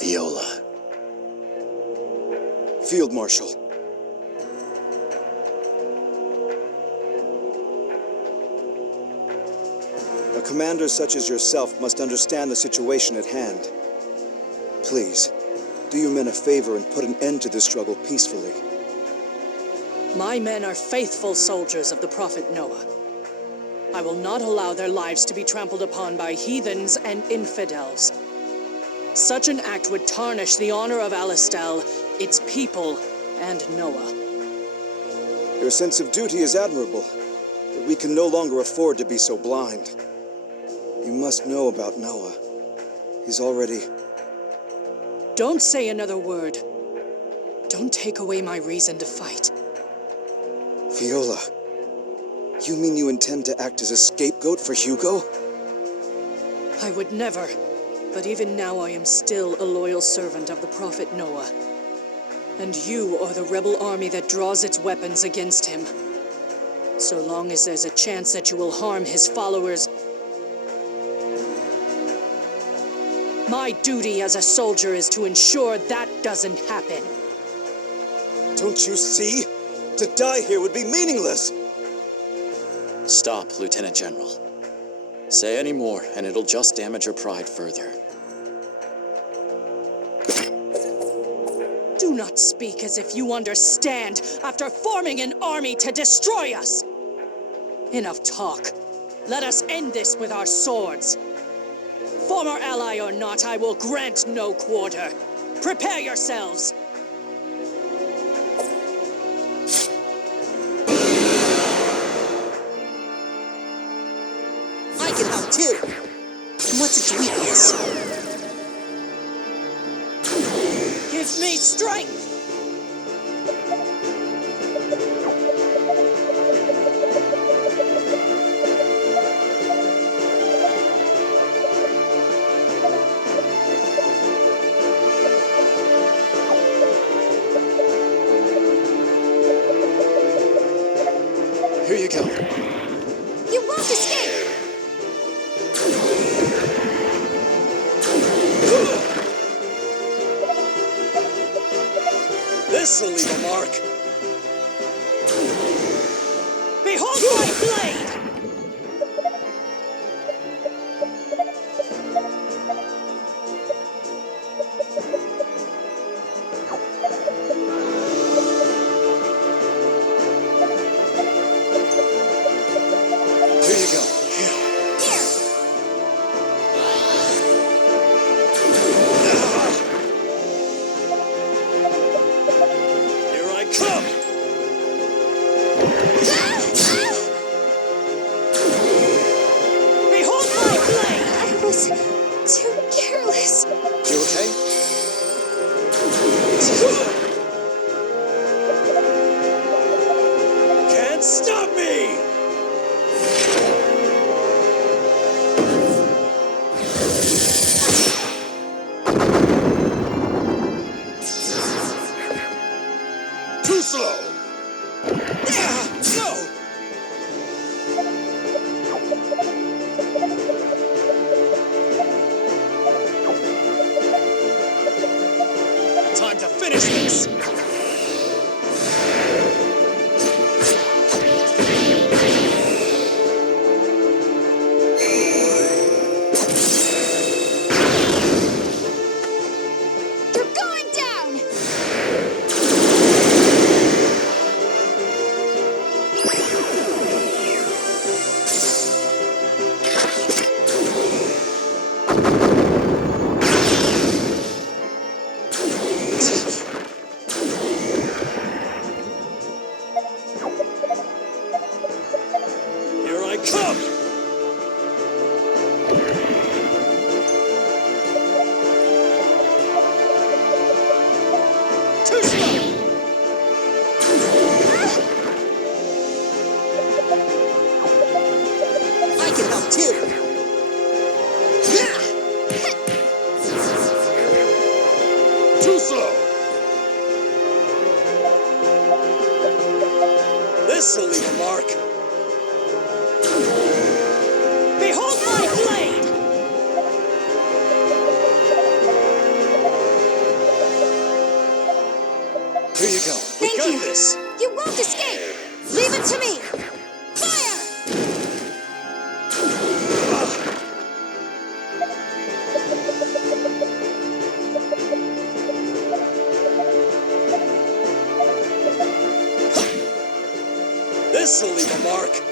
Viola. Field Marshal. A commander such as yourself must understand the situation at hand. Please, do your men a favor and put an end to this struggle peacefully. My men are faithful soldiers of the Prophet Noah. I will not allow their lives to be trampled upon by heathens and infidels. Such an act would tarnish the honor of Alistel, its people, and Noah. Your sense of duty is admirable, but we can no longer afford to be so blind. You must know about Noah. He's already... Don't say another word. Don't take away my reason to fight. Viola, you mean you intend to act as a scapegoat for Hugo? I would never, but even now I am still a loyal servant of the Prophet Noah. And you are the rebel army that draws its weapons against him. So long as there's a chance that you will harm his followers, my duty as a soldier is to ensure that doesn't happen. Don't you see? To die here would be meaningless! Stop, Lieutenant General. Say any more, and it'll just damage your pride further. Do not speak as if you understand after forming an army to destroy us! Enough talk. Let us end this with our swords. Former ally or not, I will grant no quarter. Prepare yourselves! I can help too. What's its weakness? Give me strength! Here you go. You won't escape! This'll leave a mark! Behold my blade! Here you go. Here! Here I come! Behold my blade! I was too careless. You okay? Can't stop me! Too slow! No! Time to finish this! You're going down! got this! You won't escape! Leave it to me! Fire! This'll leave a mark!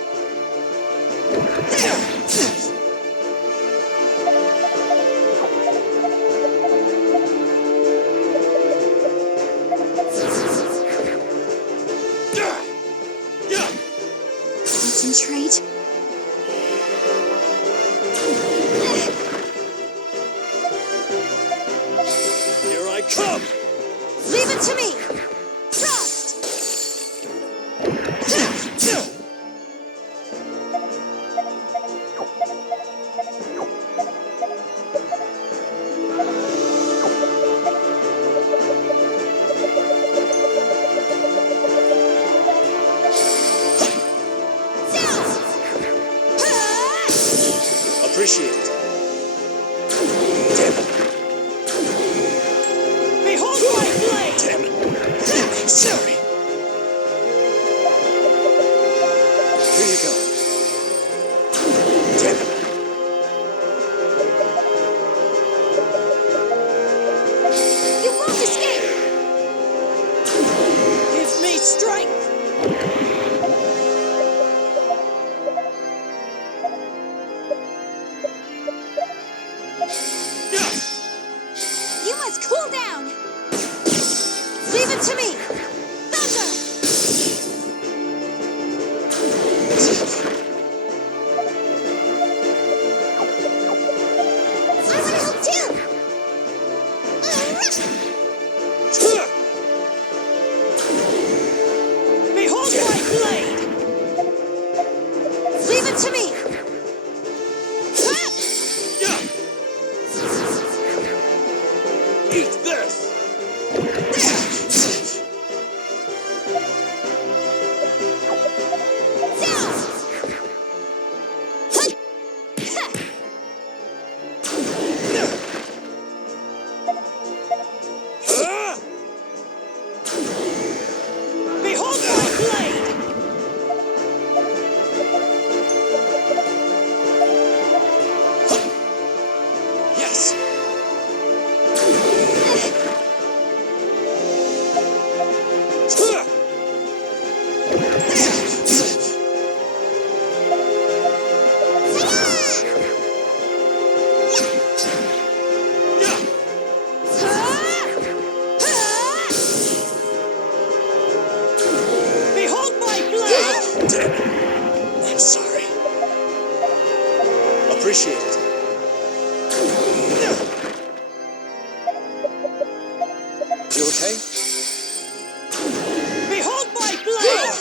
Concentrate. Here I come! Leave it to me! Trust! Appreciate it. Damn it. Behold my blade! Damn it. I'm sorry. Here you go. Damn it. You won't escape! Give me strength! You must cool down! Leave it to me! Thunder! I want to help too! Behold my blade! Leave it to me! Eat this! Behold my blade! Yes! Behold my blade! Damn it. I'm sorry. Appreciate it. You okay? Behold my blade!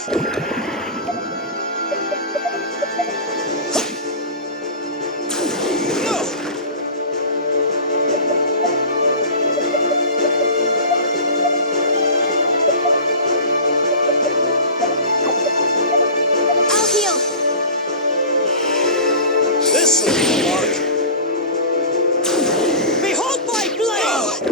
I'll heal! This'll be the mark. Behold my blade!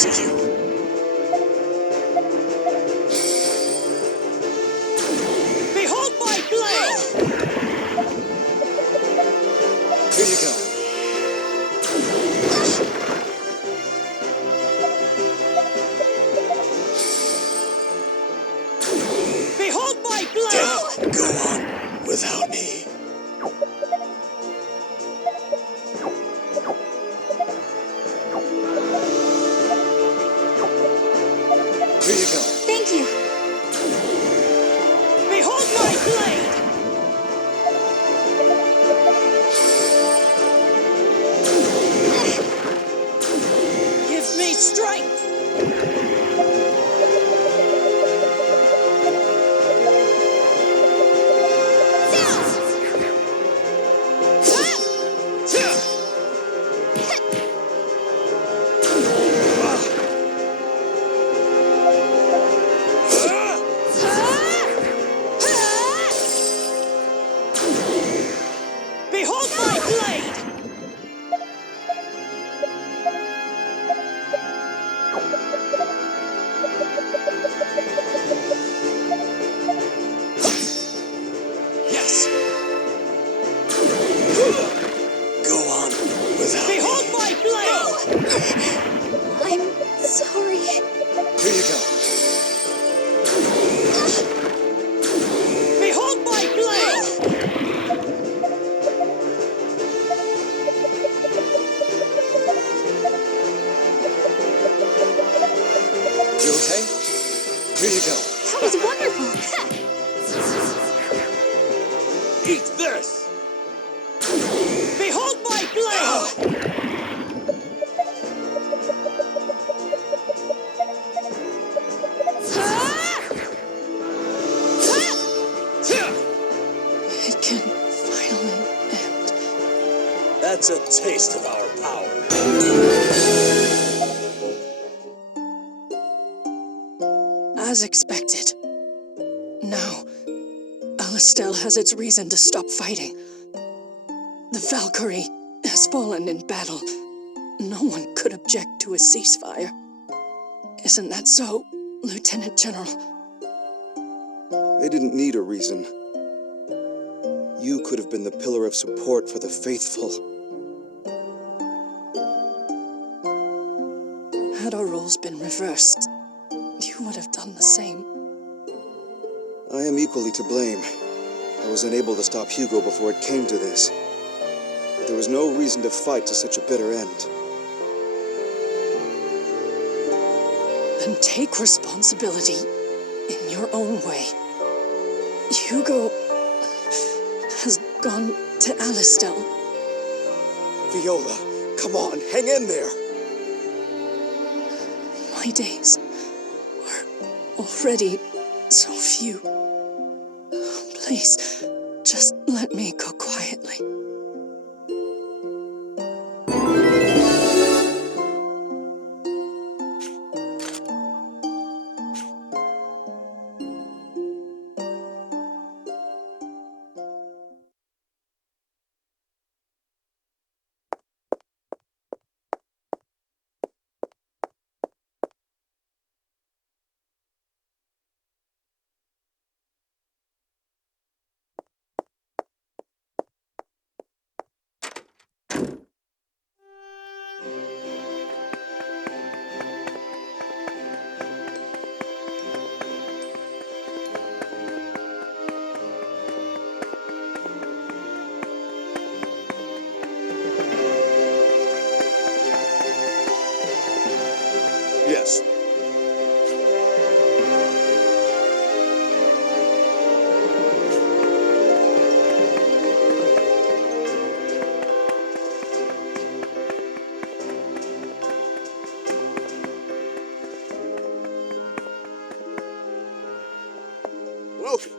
to you. Behold my blade! Here you go. Behold my blade! Go on without me. Here you go. Thank you. Behold my blade! Give me strength! Behold my blade! Yes. Go on without Behold me. my blade! I'm sorry. Here you go. Behold my blade! You okay? Here you go. That was wonderful. Eat this. Behold my blade! It can finally end. That's a taste of our power. As expected. Now, Alastel has its reason to stop fighting. The Valkyrie has fallen in battle. No one could object to a ceasefire. Isn't that so, Lieutenant General? They didn't need a reason. You could have been the pillar of support for the faithful. Had our roles been reversed, you would have done the same. I am equally to blame. I was unable to stop Hugo before it came to this. But there was no reason to fight to such a bitter end. Then take responsibility in your own way. Hugo has gone to Alastel. Viola, come on, hang in there! My days were already so few. Please, just let me go quietly. Yes. Welcome.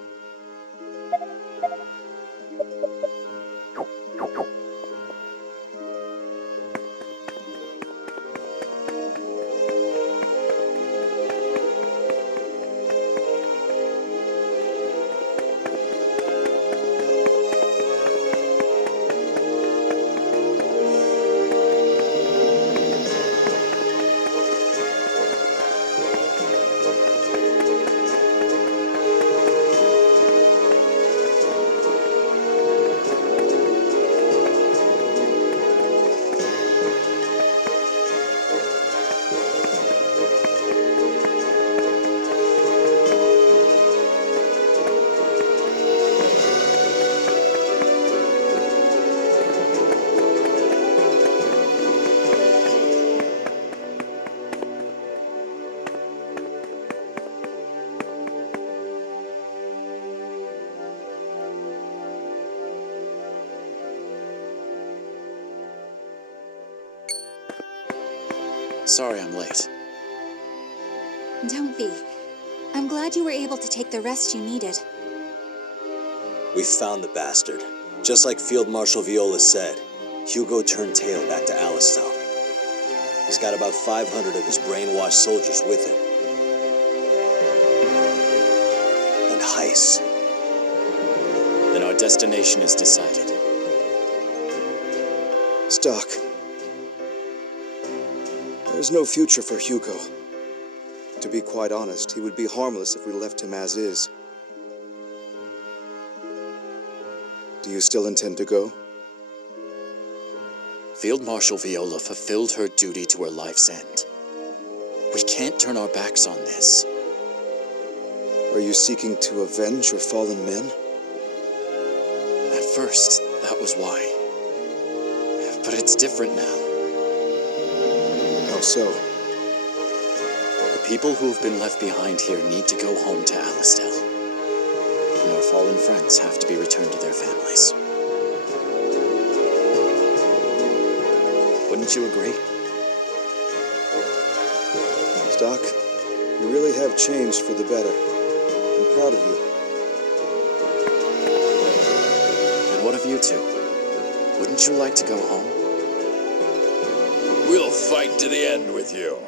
Sorry I'm late. Don't be. I'm glad you were able to take the rest you needed. We found the bastard. Just like Field Marshal Viola said, Hugo turned tail back to Alistel. He's got about 500 of his brainwashed soldiers with him. And Heiss. Then our destination is decided. Stock. There's no future for Hugo. To be quite honest, he would be harmless if we left him as is. Do you still intend to go? Field Marshal Viola fulfilled her duty to her life's end. We can't turn our backs on this. Are you seeking to avenge your fallen men? At first, that was why. But it's different now. How so? The people who have been left behind here need to go home to Alistel. And our fallen friends have to be returned to their families. Wouldn't you agree? Stock, you really have changed for the better. I'm proud of you. And what of you two? Wouldn't you like to go home? We'll fight to the end with you.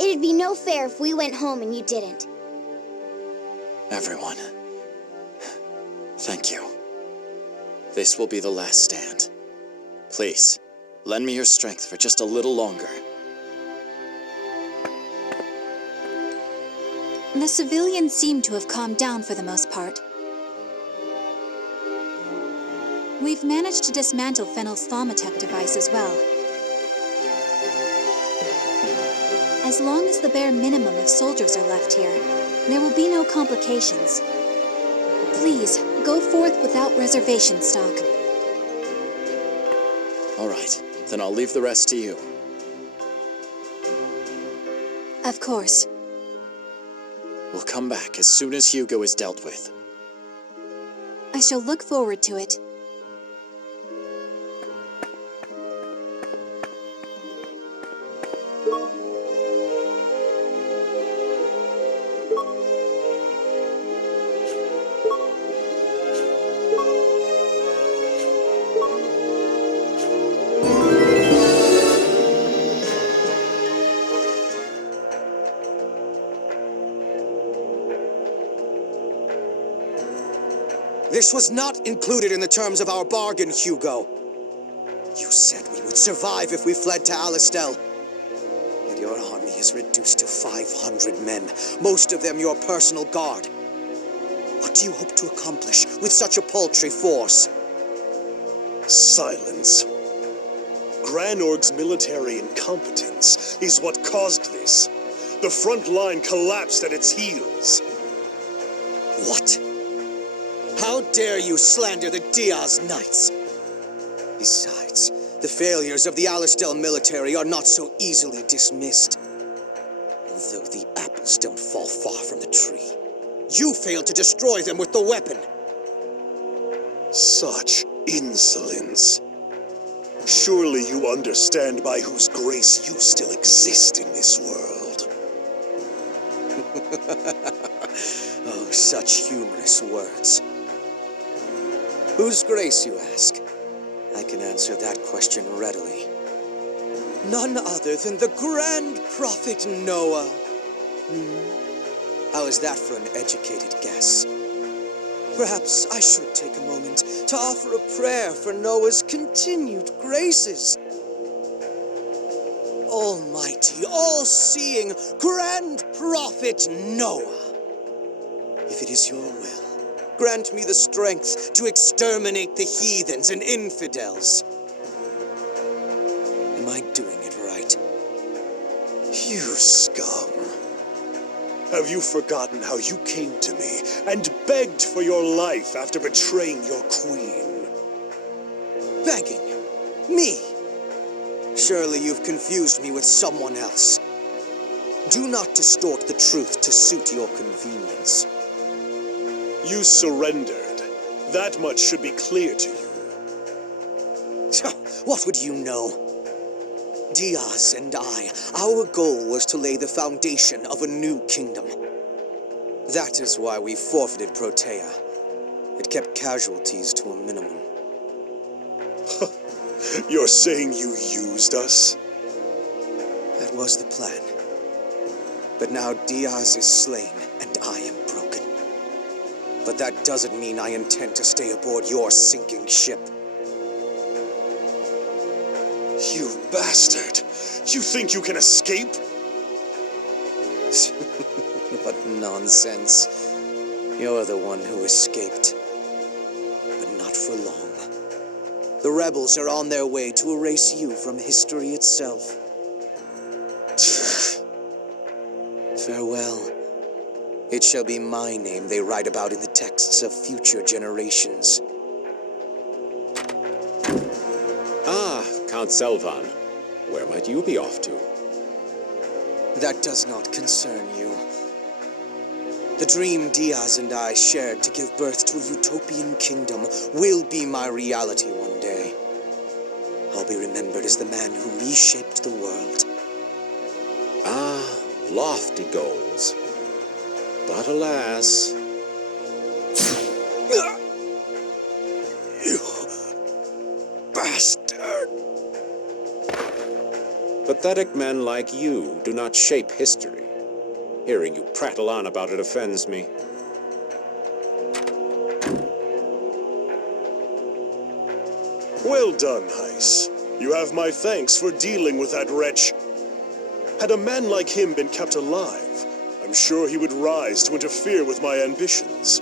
It'd be no fair if we went home and you didn't. Everyone, thank you. This will be the last stand. Please, lend me your strength for just a little longer. The civilians seem to have calmed down for the most part. We've managed to dismantle Fennel's Thaumatek device as well. As long as the bare minimum of soldiers are left here, there will be no complications. Please, go forth without reservation, Stock. All right, then I'll leave the rest to you. Of course. We'll come back as soon as Hugo is dealt with. I shall look forward to it. This was not included in the terms of our bargain, Hugo. You said we would survive if we fled to Alistel. Yet your army is reduced to 500 men, most of them your personal guard. What do you hope to accomplish with such a paltry force? Silence. Granorg's military incompetence is what caused this. The front line collapsed at its heels. What? How dare you slander the Diaz Knights? Besides, the failures of the Alistel military are not so easily dismissed. Although the apples don't fall far from the tree, you failed to destroy them with the weapon. Such insolence. Surely you understand by whose grace you still exist in this world. Oh, such humorous words. Whose grace, you ask? I can answer that question readily. None other than the Grand Prophet Noah. How is that for an educated guess? Perhaps I should take a moment to offer a prayer for Noah's continued graces. Almighty, all-seeing, Grand Prophet Noah, if it is your will, grant me the strength to exterminate the heathens and infidels. Am I doing it right? You scum. Have you forgotten how you came to me and begged for your life after betraying your queen? Begging? Me? Surely you've confused me with someone else. Do not distort the truth to suit your convenience. You surrendered. That much should be clear to you. What would you know? Diaz and I, our goal was to lay the foundation of a new kingdom. That is why we forfeited Protea. It kept casualties to a minimum. You're saying you used us? That was the plan. But now Diaz is slain, and I am broken. But that doesn't mean I intend to stay aboard your sinking ship. You bastard! You think you can escape? What nonsense. You're the one who escaped. But not for long. The rebels are on their way to erase you from history itself. Farewell. It shall be my name they write about in the texts of future generations. Ah, Count Selvan. Where might you be off to? That does not concern you. The dream Diaz and I shared to give birth to a utopian kingdom will be my reality one day. I'll be remembered as the man who reshaped the world. Ah, lofty goals. But alas... You bastard! Pathetic men like you do not shape history. Hearing you prattle on about it offends me. Well done, Heiss. You have my thanks for dealing with that wretch. Had a man like him been kept alive, I'm sure he would rise to interfere with my ambitions.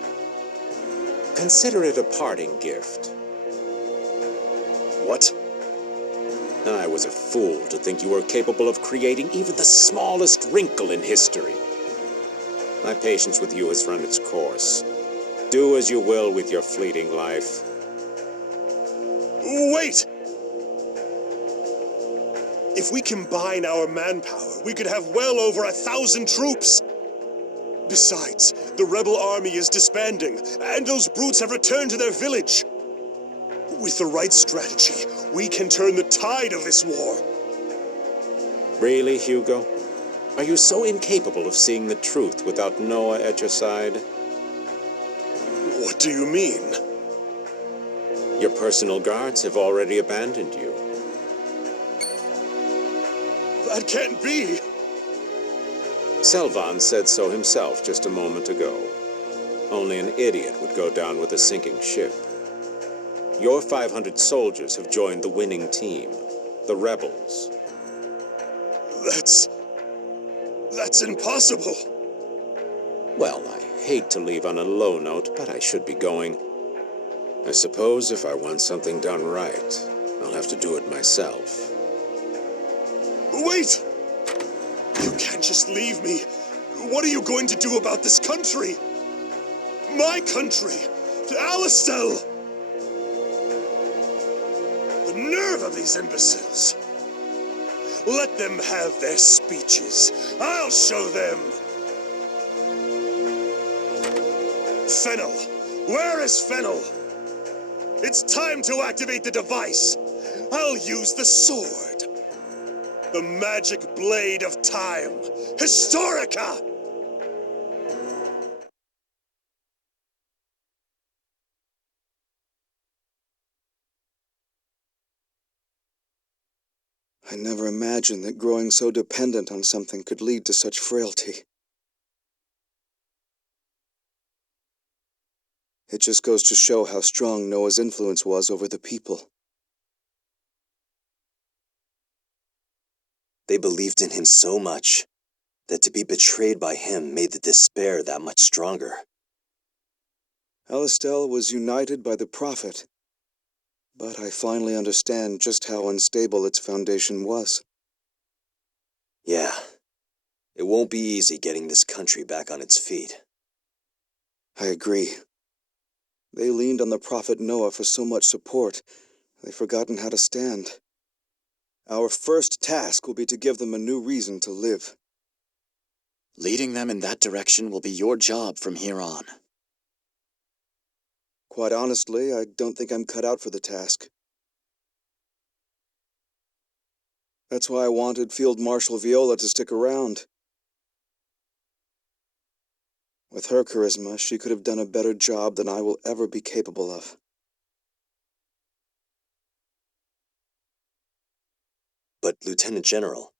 Consider it a parting gift. What? I was a fool to think you were capable of creating even the smallest wrinkle in history. My patience with you has run its course. Do as you will with your fleeting life. Wait! If we combine our manpower, we could have well over 1,000 troops. Besides, the rebel army is disbanding, and those brutes have returned to their village. With the right strategy, we can turn the tide of this war. Really, Hugo? Are you so incapable of seeing the truth without Noah at your side? What do you mean? Your personal guards have already abandoned you. That can't be! Selvan said so himself just a moment ago. Only an idiot would go down with a sinking ship. Your 500 soldiers have joined the winning team, the rebels. That's impossible! Well, I hate to leave on a low note, but I should be going. I suppose if I want something done right, I'll have to do it myself. Wait! You can't just leave me. What are you going to do about this country? My country! To Alistel! The nerve of these imbeciles! Let them have their speeches. I'll show them! Fennel! Where is Fennel? It's time to activate the device. I'll use the sword. The magic blade of time. Historica! I never imagined that growing so dependent on something could lead to such frailty. It just goes to show how strong Noah's influence was over the people. They believed in him so much that to be betrayed by him made the despair that much stronger. Alistel was united by the Prophet, but I finally understand just how unstable its foundation was. Yeah, it won't be easy getting this country back on its feet. I agree. They leaned on the Prophet Noah for so much support, they've forgotten how to stand. Our first task will be to give them a new reason to live. Leading them in that direction will be your job from here on. Quite honestly, I don't think I'm cut out for the task. That's why I wanted Field Marshal Viola to stick around. With her charisma, she could have done a better job than I will ever be capable of. But, Lieutenant General,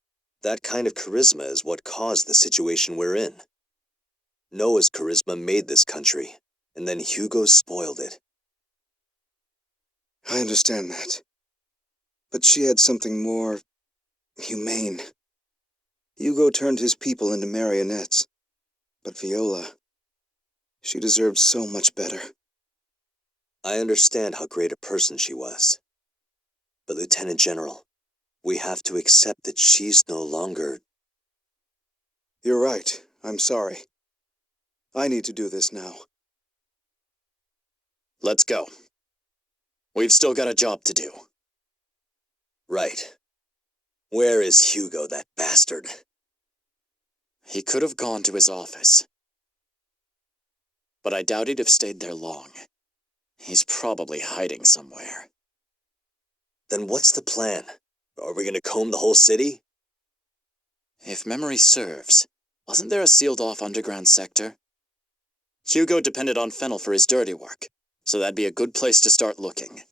that kind of charisma is what caused the situation we're in. Noah's charisma made this country, and then Hugo spoiled it. I understand that. But she had something more humane. Hugo turned his people into marionettes. But Viola, she deserved so much better. I understand how great a person she was. But, Lieutenant General, we have to accept that she's no longer... You're right. I'm sorry. I need to do this now. Let's go. We've still got a job to do. Right. Where is Hugo, that bastard? He could have gone to his office. But I doubt he'd have stayed there long. He's probably hiding somewhere. Then what's the plan? Are we gonna comb the whole city? If memory serves, wasn't there a sealed-off underground sector? Hugo depended on Fennel for his dirty work, so that'd be a good place to start looking.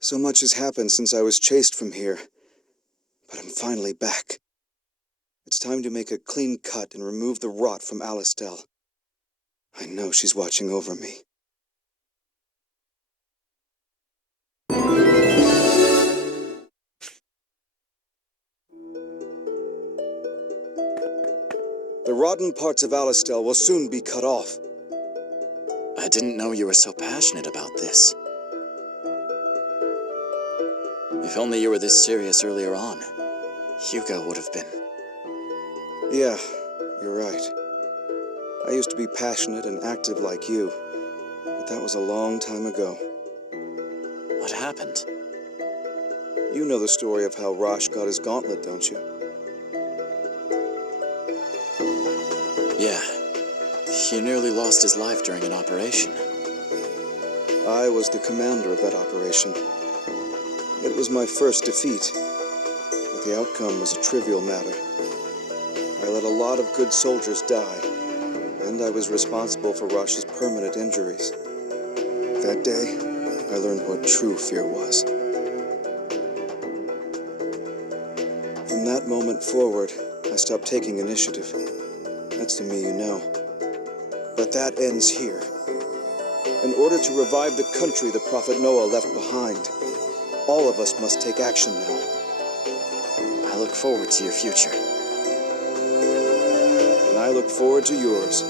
So much has happened since I was chased from here, but I'm finally back. It's time to make a clean cut and remove the rot from Alastel. I know she's watching over me. The rotten parts of Alastel will soon be cut off. I didn't know you were so passionate about this. If only you were this serious earlier on, Hugo would have been. Yeah, you're right. I used to be passionate and active like you, but that was a long time ago. What happened? You know the story of how Rosh got his gauntlet, don't you? Yeah. He nearly lost his life during an operation. I was the commander of that operation. It was my first defeat, but the outcome was a trivial matter. I let a lot of good soldiers die, and I was responsible for Rosh's permanent injuries. That day, I learned what true fear was. From that moment forward, I stopped taking initiative. That's the me you know. But that ends here. In order to revive the country the Prophet Noah left behind, all of us must take action now. I look forward to your future. And I look forward to yours.